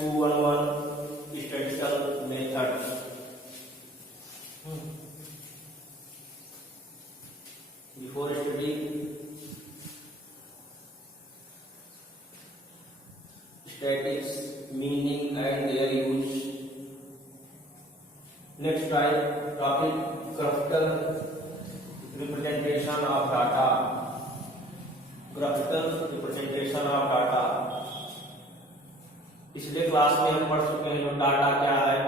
211 statistical methods. Before studying statics, meaning and their use. Next topic graphical representation of data. Graphical representation of data. पिछले class में हम पढ़ चुके हैं data क्या है,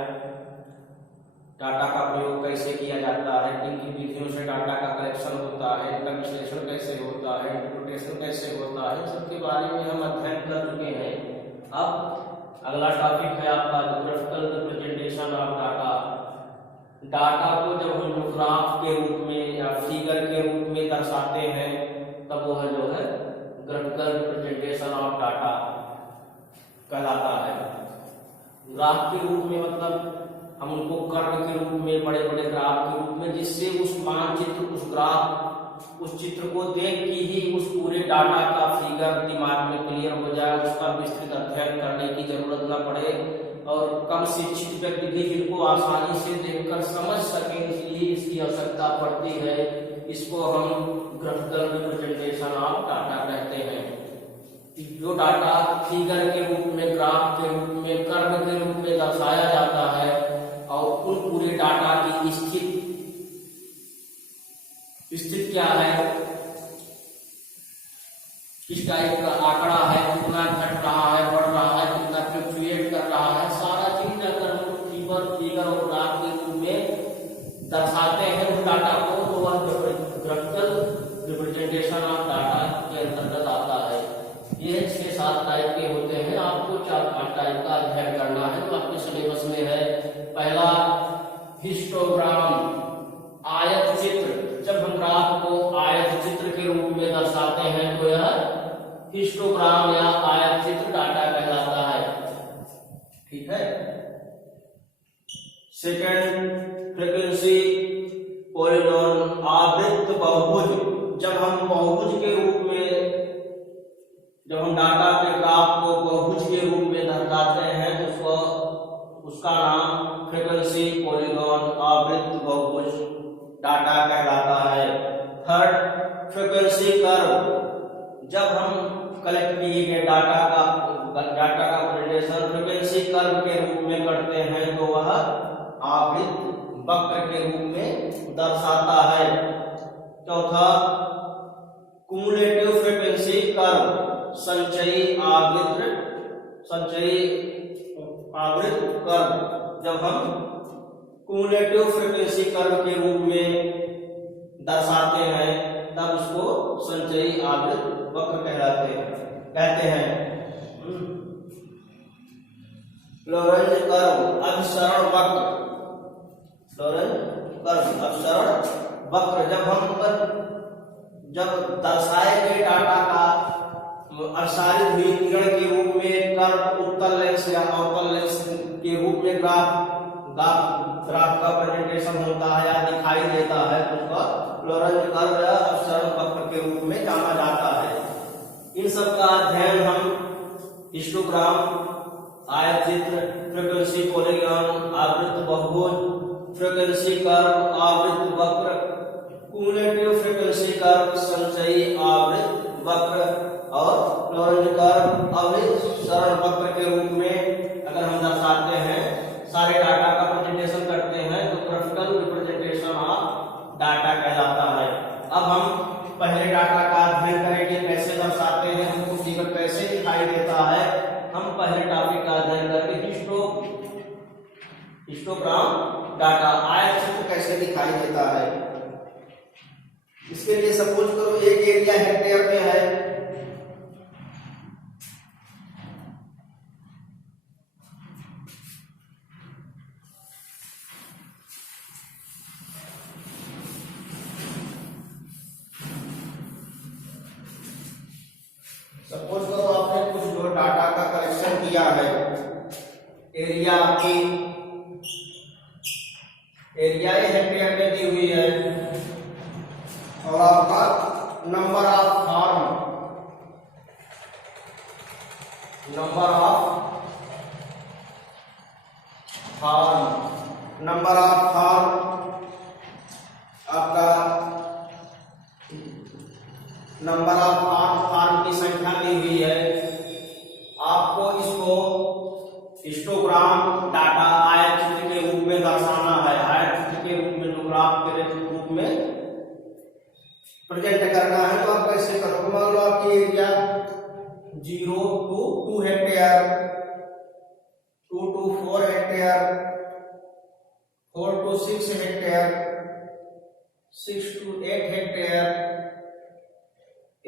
डाटा का प्रयोग कैसे किया जाता है, किन किन विधियों से डाटा का कलेक्शन होता है, इनका विश्लेषण कैसे होता है, इंटरप्रिटेशन कैसे होता है, सबके बारे में हम अध्ययन कर चुके हैं। अब अगला टॉपिक है आपका graphical representation of data. Data को जब हम ग्राफ के रूप में या फिगर के रूप में दर्शाते हैं तब वह जो है ग्राफिकल रिप्रेजेंटेशन ऑफ डाटा कहलाता है। ग्राफ के रूप में मतलब हम उनको कर्व के रूप में, बड़े बड़े ग्राफ के रूप में, जिससे उस मानचित्र, उस ग्राफ, उस चित्र को देख के ही उस पूरे डाटा का फिगर दिमाग में क्लियर हो जाए, उसका विस्तृत अध्ययन करने की जरूरत न पड़े और कम शिक्षित व्यक्ति भी इनको आसानी से देखकर समझ सके, इसलिए इसकी आवश्यकता पड़ती है। इसको हम ग्राफिकल रिप्रेजेंटेशन ऑफ डाटा कहते हैं। जो डाटा फिगर के रूप में, ग्राफ के रूप में, कर्व के रूप में दर्शाया जाता है और उन पूरे डाटा की स्थिति क्या है, किस टाइप का आंकड़ा है, कितना घट रहा है, बढ़ रहा है, कितना फ्लक्चुएट कर रहा है, सारा चीज अगर हम फिगर और ग्राफ के रूप में दर्शाते हैं उस डाटा को, तो वह ग्राफिकल रिप्रेजेंटेशन ऑफ डाटा के अंतर्गत आता है। ये 6-7 टाइप के होते हैं, आपको 4-5 टाइप का अध्ययन करना है जो आपके सिलेबस में है। पहला हिस्टोग्राम, आयत चित्र। जब हम ग्राफ को आयत चित्र के रूप में दर्शाते हैं तो यह हिस्टोग्राम या आयत चित्र डाटा कहलाता है। ठीक है। सेकंड फ्रीक्वेंसी पॉलीनॉन, आवृत्त बहुभुज। जब हम बहुभुज के रूप में, जब हम डाटा के ग्राफ को बहुभुज के रूप में दर्शाते हैं तो उसका नाम फ्रीक्वेंसी पॉलीगॉन, आवृत्त बहुभुज डाटा कहलाता है। Third frequency curve. जब हम कलेक्ट किए गए डाटा का प्रेजेंटेशन फ्रीक्वेंसी कर्व के रूप में करते हैं तो वह आवृत्त वक्र के रूप में दर्शाता है। चौथा क्युमुलेटिव फ्रीक्वेंसी कर्व, संचयी आवृत्त कर्व। जब हम क्युमुलेटिव फ्रीक्वेंसी कर्व के रूप में दर्शाते हैं तब उसको संचयी आवृत्त वक्र कहते हैं। लॉरेंज कर्व, अभिसरण वक्र। लॉरेंज कर्व, अभिसरण वक्र। जब दर्शाए गए डाटा का प्रसारित हुई किरण के रूप में कर्व उत्तल लेंस या अवतल लेंस के रूप में ग्राफ का प्रेजेंटेशन होता है या दिखाई देता है तो उसका लॉरेंज कर्व या अभिसरण वक्र के रूप में जाना जाता है। इन सब का अध्ययन हम हिस्टोग्राम, आयत चित्र, फ्रीक्वेंसी पॉलीगॉन, आवृत्त बहुभुज, फ्रीक्वेंसी कर्व, आवृत्त वक्र, क्युमुलेटिव फ्रीक्वेंसी कर्व, संचयी आवृत्त वक्र और लॉरेंज कर्व अभिसरण वक्र के रूप में अगर हम दर्शाते हैं, सारे डाटा का प्रेजेंटेशन करते हैं तो ग्राफिकल रिप्रेजेंटेशन ऑफ डाटा कहलाता है। अब हम पहले डाटा का अध्ययन करेंगे, कैसे दर्शाते हैं, हमको फिगर कैसे दिखाई देता है। हम पहले टॉपिक का अध्ययन करके हिस्टोग्राम डाटा, आयत चित्र कैसे दिखाई देता है। इसके लिए सपोज करो एक एरिया हेक्टेयर में है, सपोज करो आपने कुछ जो डाटा का कलेक्शन किया है, एरिया आपकी एरिया हेक्टेयर में दी हुई है और आपका number of farm, number of horn, number of horn आपका नंबर ऑफ हॉर्न की संख्या दी हुई है। आपको इसको हिस्टोग्राम डाटा आयतचित्र के रूप में दर्शाना है, आयतचित्र के रूप में, ग्राफ के रूप में प्रेजेंट करना है। तो आप कैसे करोगे? मान लो आपकी area 0 to 2 hectare, 2 to 4 hectare, 4 to 6 hectare, 6 to 8 hectare,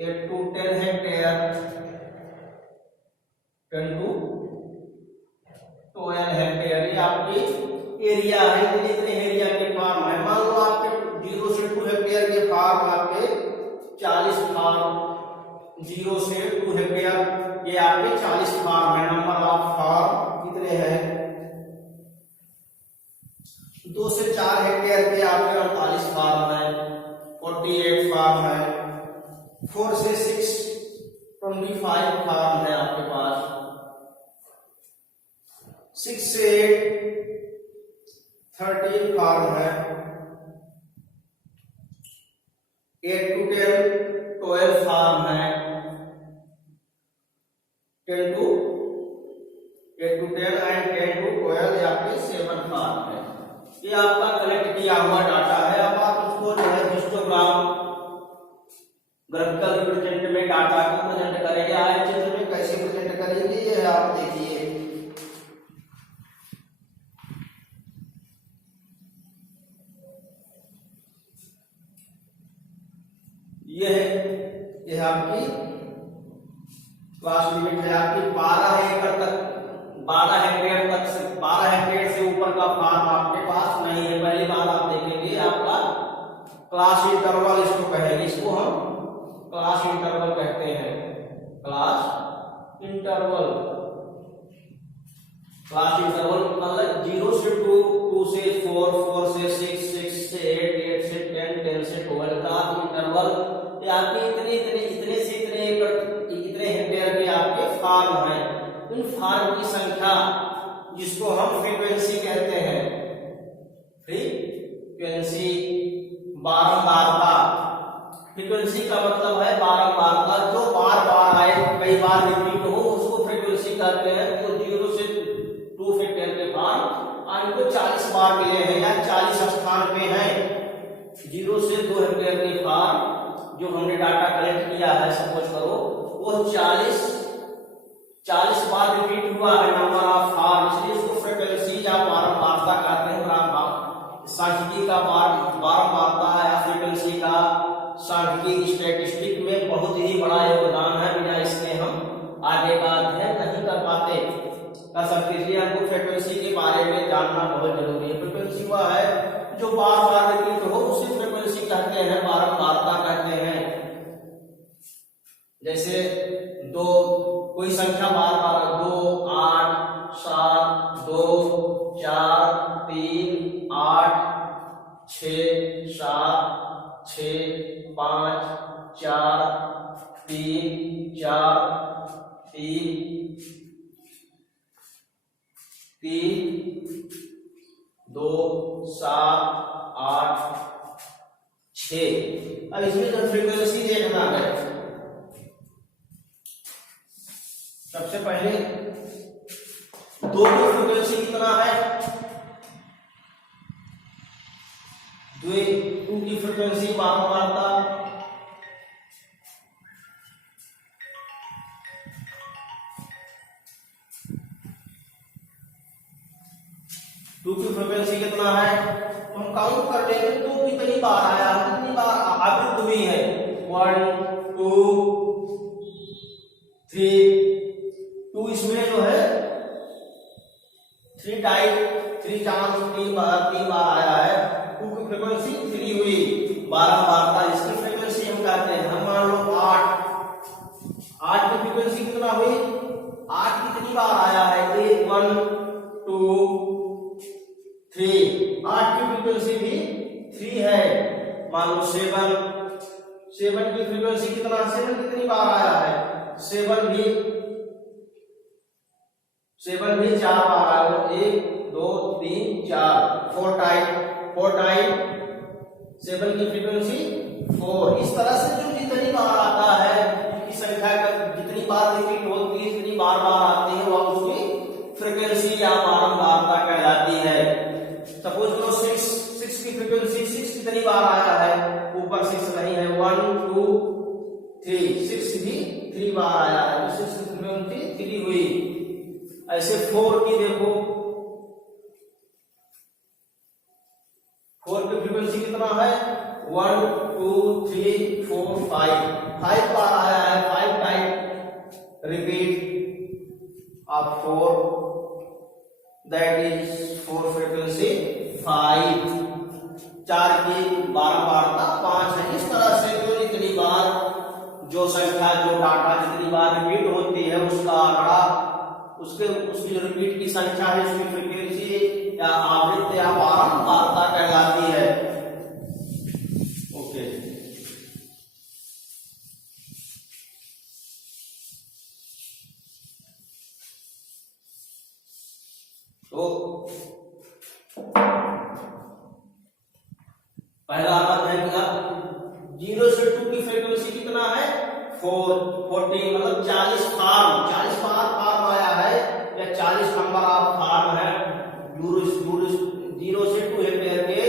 8 to 10 hectare, 10 to 12 hectare. ये आपकी एरिया है। इतने एरिया के फार्म है। मान लो आपके 0 से 2 हेक्टेयर के फार्म आपके 40 फार्म, 0 से 2 हेक्टेयर ये आपके 40 फार्म है। नंबर ऑफ फार्म कितने हैं? 2 से 4 हेक्टेयर के आपके 48 फार्म है, 48 फार्म है। 4 से 6 25 फार्म है आपके पास। 6 से 8 13 फार्म है। 8 to 10 12 फार्म है। 10 to 8 to 10 एंड 10 to 12 ये आपके 7 फार्म है। ये आपका कलेक्ट किया हुआ डाटा है। अब आप इसको जो है हिस्टोग्राम ग्राफिकल रिप्रेजेंट में डाटा को प्रेजेंट करेंगे। आयतचित्र में कैसे प्रेजेंट करेंगे ये आप देखिए। ये आपकी क्लास लिमिट है आपकी 12 एकड़ तक, 12 हेक्टेयर तक से, 12 हेक्टेयर से ऊपर का फार्म आपके पास नहीं है। पहली बात आप देखेंगे आपका क्लास इंटरवल इसको कहेंगे। इसको हम क्लास इंटरवल कहते हैं। क्लास इंटरवल, क्लास इंटरवल मतलब 0 से 2, 2 से 4, 4 से 6, 6 से 8, 8 से 10, 10 से 12। क्लास इंटरवल ये आपके इतने से इतने हेक्टेयर के आपके फार्म है। इन फार्म की संख्या जिसको हम फ्रीक्वेंसी कहते हैं, फ्रीक्वेंसी, बारंबारता। फ्रीक्वेंसी का मतलब है बारंबारता, जो बार बार आए, कई बार रिपीट हो, उसको फ्रीक्वेंसी कहते हैं। तो 0 से 2 हेक्टेयर के फार्म आपको 40 बार मिले हैं या 40 स्थान पे हैं। 0 से 2 हेक्टेयर के फार्म जो हमने डाटा कलेक्ट किया है, सपोज करो वो 40 बार रिपीट हुआ है नंबर ऑफ फार्म, इसलिए इसको फ्रीक्वेंसी या बारंबारता कहते हैं। सांख्यिकी का बारंबारता है या फ्रीक्वेंसी का सांख्यिकी स्टैटिस्टिक में बहुत ही बड़ा योगदान है। बिना इसके हम आगे का अध्ययन नहीं कर सकते। इसलिए हमको फ्रीक्वेंसी के बारे में जानना बहुत जरूरी है। फ्रीक्वेंसी वह है जो बार बार रिपीट हो, उसे फ्रीक्वेंसी कहते हैं, बारंबारता कहते हैं। जैसे कोई संख्या बार बार 2, 8, 7, 2, 4, 3, 8, 6, 7, 6, 5, 4, 3, 4, 3, 2, 7, 8, 6। अब इसमें जो फ्रीक्वेंसी देखना है, सबसे पहले 2 की फ्रीक्वेंसी कितना है? 2 की फ्रीक्वेंसी बारंबारता, 2 की फ्रीक्वेंसी कितना है? तो हम काउंट कर लेंगे। 2 कितनी बार आया, कितनी बार आवृत्ति हुई है? 1, 2, 3। 2 इसमें जो है 3 चांस 3 बार आया है। 2 की फ्रीक्वेंसी 3 हुई, बारंबारता इसकी फ्रीक्वेंसी हम कहते हैं। हम मान लो 8 की फ्रीक्वेंसी कितना हुई? 8 कितनी बार आया है? 1, 2, 3। 8 की फ्रीक्वेंसी भी 3 है। मान लो 7 की फ्रीक्वेंसी कितना? 7 कितनी बार आया है? 7 भी 4 बार आया। 1, 2 3 4 4 टाइम 7 की फ्रीक्वेंसी 4। इस तरह से जो जितनी बार आता है की संख्या जितनी बार रिपीट होती है, जितनी बार आती है, वह उसकी फ्रीक्वेंसी या बारंबारता कहलाती है। सपोज करो 6 की फ्रीक्वेंसी 6 कितनी बार आया है, ऊपर 6 नहीं है, 1 2 3 6 भी 3 बार आया है, तो 6 की फ्रीक्वेंसी 3 हुई। ऐसे 4 की देखो, 4 की फ्रीक्वेंसी कितना है, 1 2 3 4 5 बार आया है, 5 time repeat of 4, that is 4 frequency 5। 4 की बारंबारता 5 है। इस तरह से जो जितनी बार जो संख्या जो डाटा जितनी बार रिपीट होती है उसका आंकड़ा, उसकी जो रिपीट की संख्या है उसकी फ्रीक्वेंसी या आवृत्ति या बारंबारता कहलाती है। ओके, तो पहला आता है कि आप 0 से 2 की फ्रीक्वेंसी कितना है, 40 मतलब 40 फार्म, 40 फार्म आया है या 40 नंबर ऑफ फार्म है। 0 से 2 हेक्टेयर के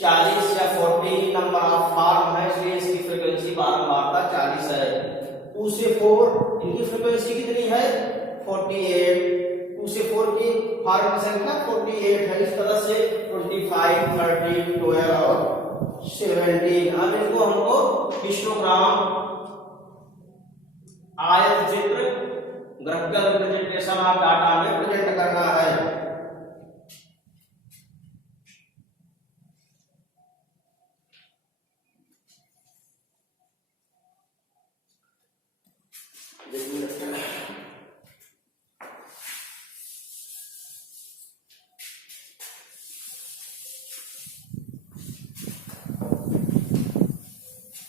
40 या 40 नंबर ऑफ फार्म है, इसलिए इसकी फ्रीक्वेंसी बारंबारता 40 है। 2 से 4 इनकी फ्रीक्वेंसी कितनी है, 48। 2 से 4 की फार्म की संख्या 48 है। इस तरह से 25 30 12 और 17। अब इनको हमको हिस्टोग्राम आयत चित्र ग्राफिकल रिप्रेजेंटेशन ऑफ डाटा में प्रेजेंट करना है।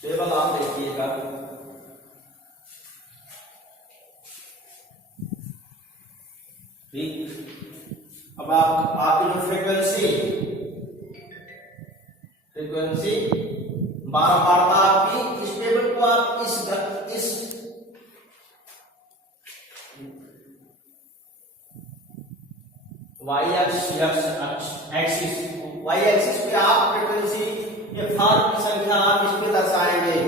टेबल आप देखिएगा, ठीक। अब आपकी जो फ्रीक्वेंसी बारंबारता आपकी, इस टेबल को आप इस वाई एक्सिस पे आप फ्रीक्वेंसी ये फार्म की संख्या आप इस पे दर्शाएंगे।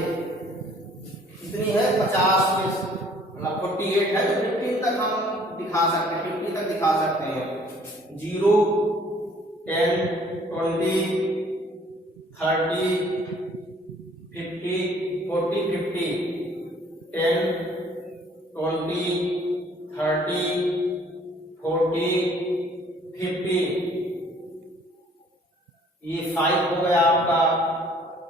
कितनी है, 50 में मतलब 48 है, तो 15 तक हम दिखा सकते हैं, 50 तक दिखा सकते हैं। 0 10 20 30 50 40 50 10 20 30 40 50। ये 5 हो गया आपका,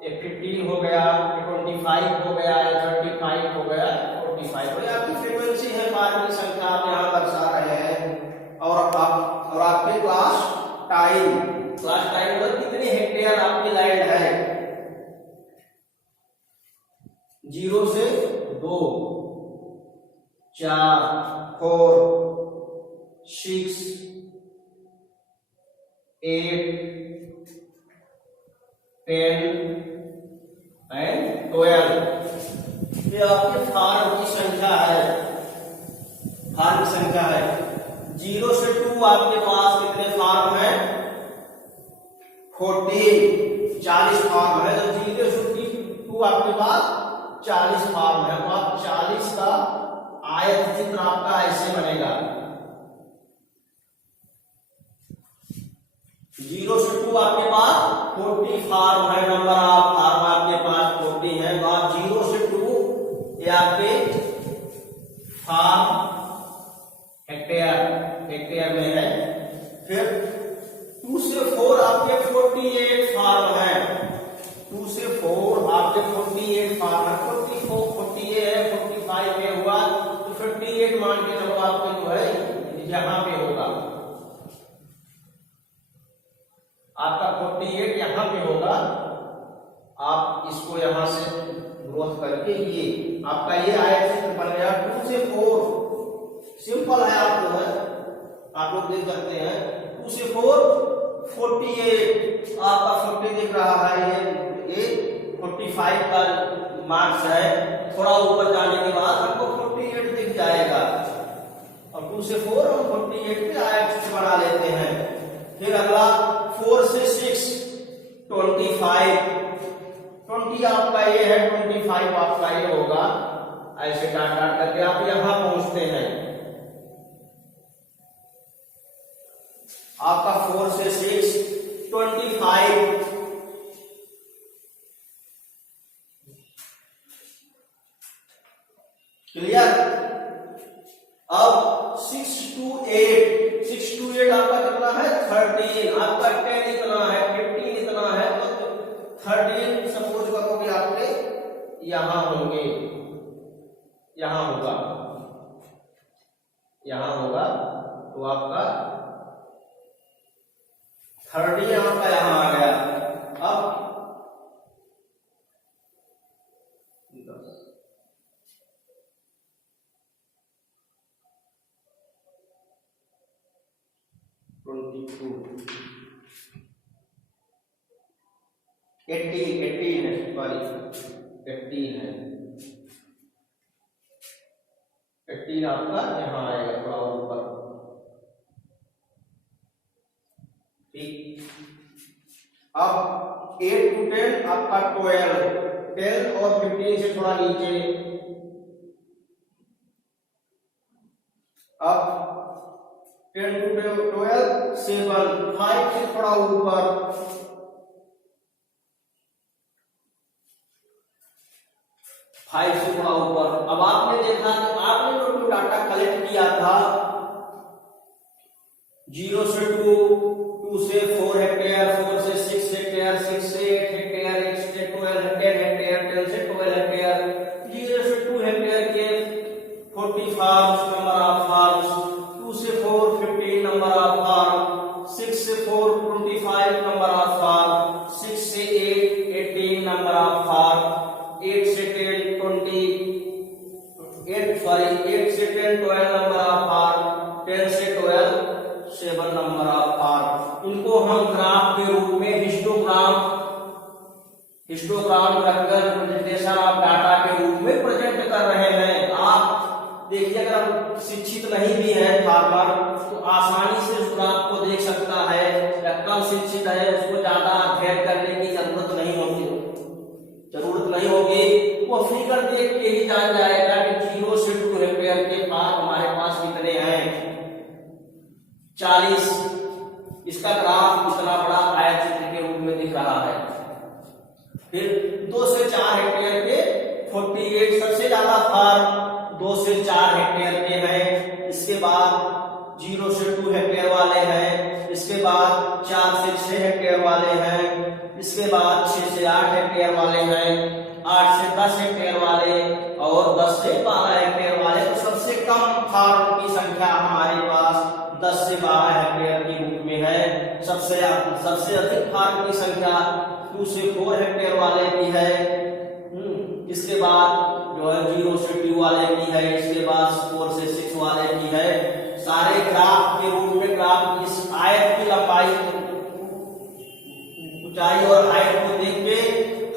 ये 15 हो गया, ये 25 हो गया, ये 35 हो गया, 45 हो गया। आपकी फ्रीक्वेंसी है, बार की संख्या आप यहाँ दर्शा रहे हैं। और आपके क्लास टाइम मतलब कितने हेक्टेयर आपकी लैंड है। 0 से 2 4 4 6 8 10 एंड 12। ये आपके फार्म की संख्या है, फार्म की संख्या है। 0 से 2 आपके पास कितने फार्म है, 40 फार्म है। तो 0 से 2 आपके पास 40 फार्म है, तो आप 40 का आयत चित्र आपका ऐसे बनेगा। 0 से 2 आपके पास 40 फार्म है, नंबर ऑफ फार्म आपके पास 40 है। तो आप 0 से 2 ये आपके फार्म हेक्टेयर में है। फिर 2 से 4 आपके 48 फार्म है। 2 से 4 आपके 48 फार्म है। 48 है, 45 में हुआ तो 58 मान के चलो आपके जो है यहाँ पे होगा, आपका 48 यहाँ पे होगा। आप इसको यहां से ग्रोथ करके ये आपका ये आयत चित्र बन गया। 2 से 4 सिंपल है, आप जो है आप लोग देख सकते हैं 2 से 4 48, आपका 40 दिख रहा है, ये 45 का मार्क्स है। थोड़ा ऊपर जाने के बाद हमको 48 दिख जाएगा। अब 2 से 4 हम 48 पे आयत बना लेते हैं। फिर अगला 4 से 6 25, 20 आपका ये है, 25 आपका ये होगा। ऐसे काट काट करके आप यहां पहुंचते हैं। आपका 4 से 6 25, क्लियर। अब 6 to 8, 6 to 8 आपका कितना है 13, आपका 10 इतना है, 15 इतना है, तो 13 सपोज करो कि आपके यहां होंगे, यहां होगा, यहां होगा, तो आपका 30 आपका यहां आ गया। अब 22, 18 है, सॉरी 18 है, 18 आपका यहां आएगा थोड़ा ऊपर, ठीक। अब 8 to 10 आपका 12, 10 और 15 से थोड़ा नीचे। अब 10 to 12 7, 5 से थोड़ा ऊपर, 5 से थोड़ा ऊपर। अब आपने देखा कि आपने जो डाटा कलेक्ट किया था 0 से 2, 2 से 4 हेक्टेयर, 4 से 6 हेक्टेयर, 6 से 8 हेक्टेयर, 8 से 12 हेक्टेयर, 10 से 12 हेक्टेयर, 0 से 2 हेक्टेयर के 40 फार्म्स, नंबर ऑफ फार्म्स, 2 से 4 15 नंबर ऑफ फार्म, 6 से 4 25 नंबर ऑफ फार्म, 6 से 8 18 नंबर ऑफ फार्म, 8 से 10 8 से 10 12 नंबर ऑफ फार्म, 10 से 12 7 नंबर ऑफ फार्म। इनको हम ग्राफ के रूप में हिस्टोग्राम रखकर प्रेजेंटेशन ऑफ डाटा के रूप में प्रेजेंट कर रहे हैं। आप देखिए, अगर हम शिक्षित नहीं भी है फार्मर तो आसानी से उस ग्राफ को देख सकता है, या कम शिक्षित है उसको ज्यादा अध्ययन करने की जरूरत नहीं होगी, वो फिगर देख के ही जान जाएगा कि 0 से 2 हेक्टेयर के पास हमारे पास कितने हैं, 40। इसका ग्राफ इतना बड़ा आयतचित्र के रूप में दिख रहा है। फिर 2 से 4 हेक्टेयर के 48, सबसे ज्यादा फार्म 2 से 4 हेक्टेयर के हैं। इसके बाद 0 से 2 हेक्टेयर वाले हैं, इसके बाद 4 से 6 हेक्टेयर वाले हैं, इसके बाद 6 से 8 हेक्टेयर वाले हैं, 8 से 10 हेक्टेयर वाले, और 10 से 12 हेक्टेयर वाले। तो सबसे कम फार्म की संख्या हमारे पास 10 से 12 हेक्टेयर के रूप में है। सबसे अधिक फार्म की संख्या 2 से 4 हेक्टेयर वाले की है। इसके बाद जो है 0 से 2 वाले की है, इसके बाद 4 से 6 वाले की है। सारे ग्राफ के रूप में ग्राफ की इस आयत की लंबाई, ऊंचाई और हाइट को देख के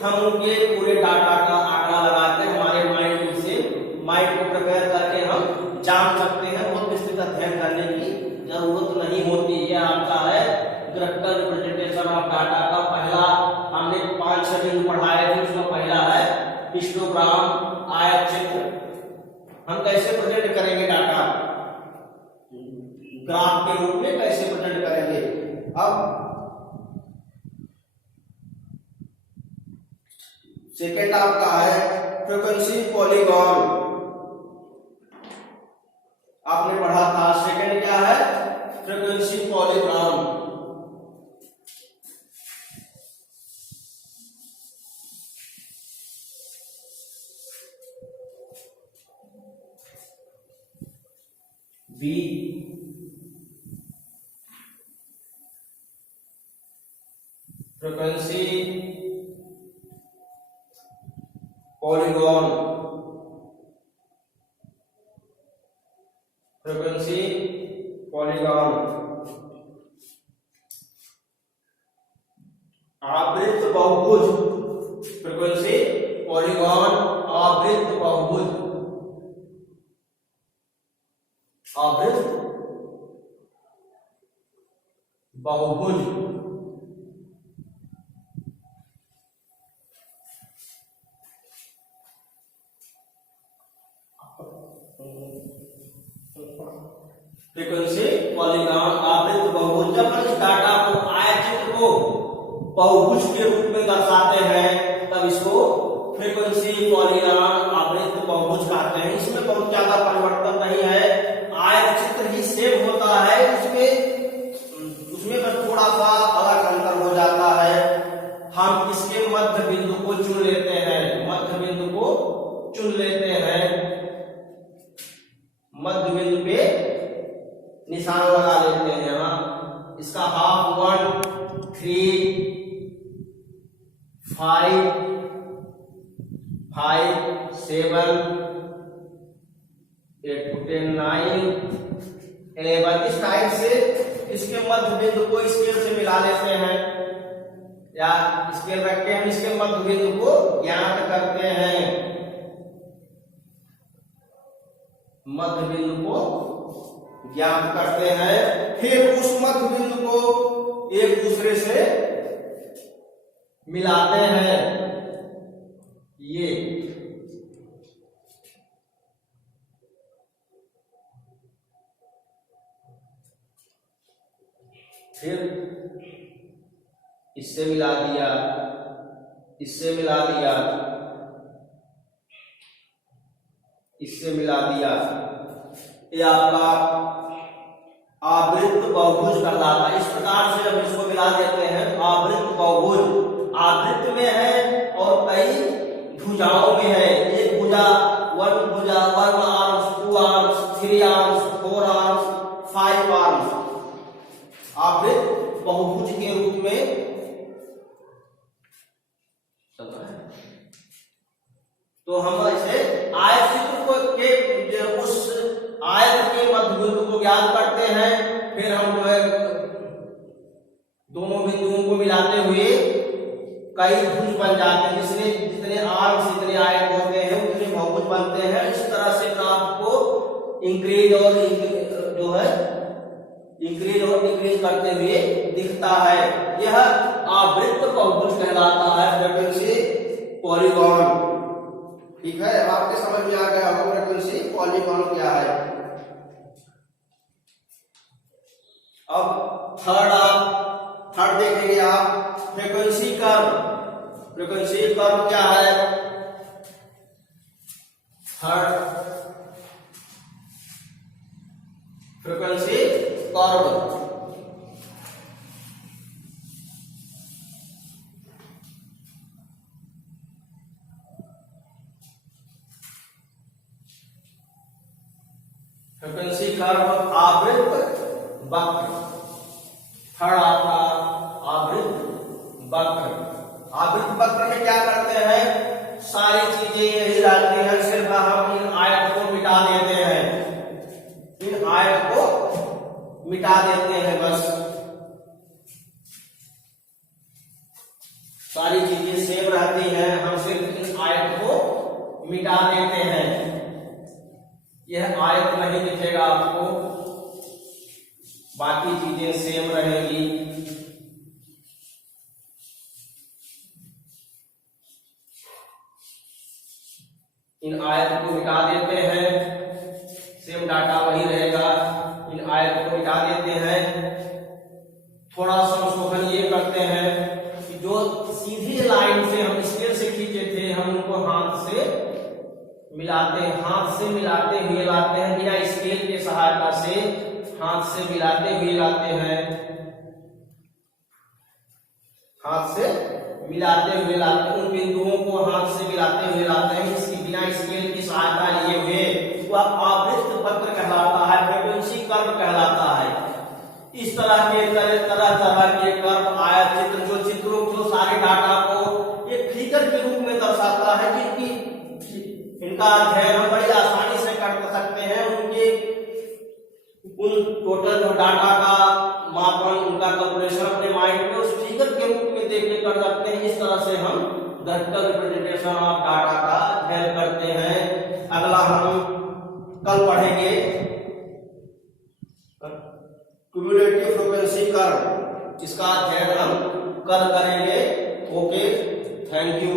हम उनके पूरे डाटा का आंकड़ा लगाते हैं। हमारे माइंड को प्रिपेयर करके हम जान सकते हैं, बहुत विस्तृत अध्ययन करने की जरूरत नहीं होती। यह आपका है ग्राफिकल रिप्रेजेंटेशन ऑफ डाटा का पहला, हमने 5-6 दिन पढ़ाए थे, उसका पहला है हिस्टोग्राम, आयत चित्र। हम कैसे प्रेजेंट करेंगे डाटा, ग्राफ के रूप में कैसे प्रेजेंट करेंगे। अब सेकेंड आपका है फ्रीक्वेंसी पॉलीगॉन, आपने पढ़ा था। सेकेंड क्या है, frequency polygon. B frequency polygon, frequency polygon. आवृत्त बहुभुज, फ्रीक्वेंसी पॉलीगॉन आवृत्त बहुभुज, आवृत्त बहुभुज। फ्रीक्वेंसी पॉलीगॉन आवृत्त बहुभुज। जब हम इस डाटा को आयतचित्र को बहुभुज के रूप में दर्शाते हैं तब इसको फ्रीक्वेंसी पॉलीगॉन आवृत्त बहुभुज कहते हैं। इसमें बहुत ज्यादा परिवर्तन नहीं है, आयतचित्र ही सेम होता है, उसमें बस थोड़ा सा अलग अंतर हो जाता है। हम इसके मध्य बिंदु को चुन लेते हैं, मध्य बिंदु को चुन लेते हैं, मध्य बिंदु पे निशान लगा लेते हैं। हाँ, इसका हाफ 1 3 5 5 7 8 to 10 9 11। इस टाइप से इसके मध्य बिंदु को स्केल से मिला लेते हैं, या स्केल रख के हम इसके मध्य बिंदु को ज्ञात करते हैं, मध्य बिंदु को ज्ञात करते हैं। फिर उस मध्य बिंदु को एक दूसरे से मिलाते हैं। ये फिर इससे मिला दिया, इससे मिला दिया, इससे मिला दिया, ये आपका आवृत्त बहुभुज कहलाता है। इस प्रकार से हम इसको मिला देते हैं तो आवृत्त बहुभुज आवृत्त में है और कई भुजाओं में है। एक भुजा 1 भुजा 1 arms 2 arms 3 arms 4 arms 5 arms आवृत्त बहुभुज के रूप में चल रहा है। तो हम इसे आयतचित्र को के उस आयत के मध्य बिंदु को ज्ञात करते हैं। फिर हम जो है दोनों बिंदुओं को मिलाते हुए कई भुज बन जाते हैं, जिसने जितने आर्म्स जितने आयत होते हैं उतने बहुभुज बनते हैं। इस तरह से ग्राफ को इंक्रीज और जो है इंक्रीज और डिक्रीज करते हुए दिखता है। यह आवृत्त बहुभुज कहलाता है, फ्रीक्वेंसी पॉलीगॉन। ठीक है, आपके समझ में आ गया होगा फ्रीक्वेंसी पॉलीगॉन क्या है। अब थर्ड देखेंगे आप, फ्रीक्वेंसी कर्व। फ्रीक्वेंसी कर्व क्या है? Third frequency curve. Frequency curve आवृत्त वक्र। थर्ड आपका आवृत्त वक्र। आवृत्त वक्र में क्या करते हैं? सारी चीजें यही रहती हैं, सिर्फ हम इन आयत को मिटा देते हैं, इन आयत को मिटा देते हैं, बस सारी चीजें सेम रहती हैं, हम सिर्फ इन आयत को मिटा देते हैं। यह आयत नहीं दिखेगा आपको, बाकी चीजें सेम रहेंगी। इन आयत को मिटा देते हैं, सेम डाटा वही रहेगा। इन आयत को मिटा देते हैं, थोड़ा संशोधन ये करते हैं कि जो सीधी लाइन से हम स्केल से खींचे थे हम उनको हाथ से मिलाते हैं, हाथ से मिलाते हुए लाते हैं, बिना स्केल के सहायता से हाथ से मिलाते हुए लाते हैं, हाथ से मिलाते हुए लाते हैं, उन बिंदुओं को हाथ से मिलाते हुए लाते हैं, इसकी बिना स्केल की सहायता लिए हुए। वह आवृत्त वक्र कहलाता है, फ्रीक्वेंसी कर्व कहलाता है। इस तरह के तरह के कर्व आयत चित्र, जो चित्रों जो सारे डाटा को एक फिगर के रूप में दर्शाता है, इनका अध्ययन हम बड़ी आसानी से कर सकते हैं। उनके उन टोटल जो डाटा का मापन, उनका कैलकुलेशन अपने माइंड में उस फिगर के रूप में देख के कर सकते हैं। इस तरह से हम ग्राफिकल रिप्रेजेंटेशन ऑफ डाटा का हेल्प करते हैं। अगला हम कल पढ़ेंगे क्यूमुलेटिव फ्रीक्वेंसी कर्व, इसका अध्ययन हम कल करेंगे। Okay, thank you.